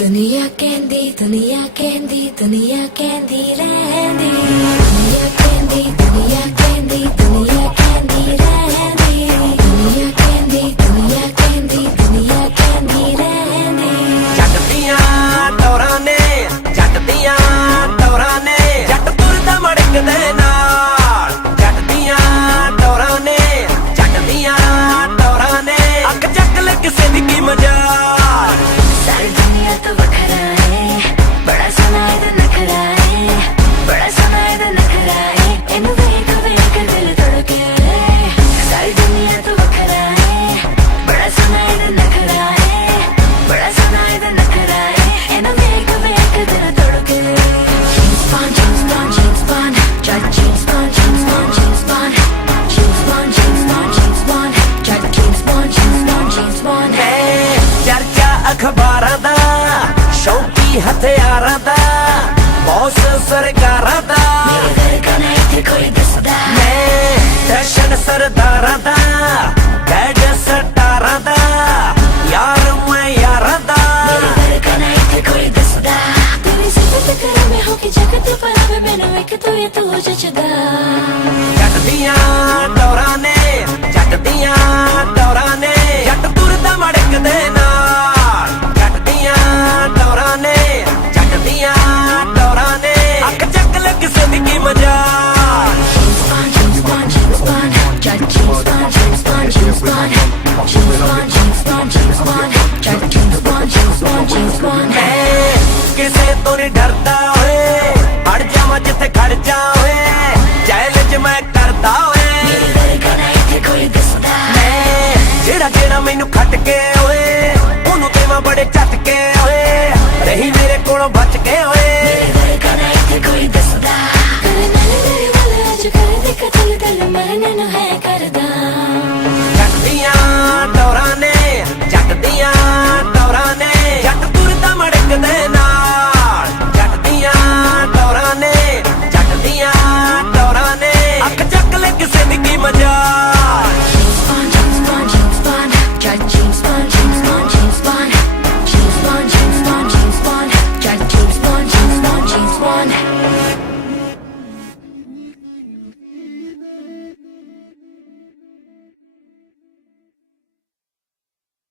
दुनिया कहंदी दुनिया कहंदी दुनिया कहंदी रहंदी दुनिया कहंदी दुनिया कहंदी दुनिया कहंदी रहंदी दुनिया कहंदी दुनिया कहंदी दुनिया कहंदी रहंदी जट दियां टौरां ने जट दियां टौरां ने जट तुरदा मड़क दे नाल जट दियां टौरां ने जट दियां टौरां ने अख चक ले किसे दी की मजाल सारी दुनिया तो वखरा है बड़ा सोना इधर नखरा है बड़ा सोना इधर नखरा है इन्हू वेख वेख दिल धड़के सारी दुनिया तो वखरा है बड़ा सोना इधर नखरा है बड़ा सोना इधर नखरा है इन्हू वेख वेख दिल धड़के jeans on jeans on jeans on jack jeans on jeans on jeans on jeans on jeans on jeans on jack jeans on jeans on jeans on चर्चा अखबारां दा शौकी हथियारां दा बॉस सरकारां दा मेरे वर्गा ना इत्थे कोई दिसदा मैं दर्शन सरदारां दा बैड सटारां दा यार मैं यारां दा मेरे वर्गा ना इत्थे कोई दिसदा तेरी सिफत करे मैं हो के जगत पर आवे मैनू एक तू ही तू जचदा जट दियां टौरां ने जट दियां टौरां ने जट तुरदा मड़क दे नाल जट दियां टौरां ने जट दियां टौरां ने अख चक ले किसे दी की मजाल jeans on jeans on jack jeans on jeans on jeans on jeans on jeans on jeans on jack jeans on jeans on jeans on किसे तो नहीं डरदा होए अड़ जावां जिथे खड़ जा होए चैलेंज मैं करदा होए मेरे वर्गा ना इत्थे कोई दिसदा जेड़ा जेड़ा मैनू खट के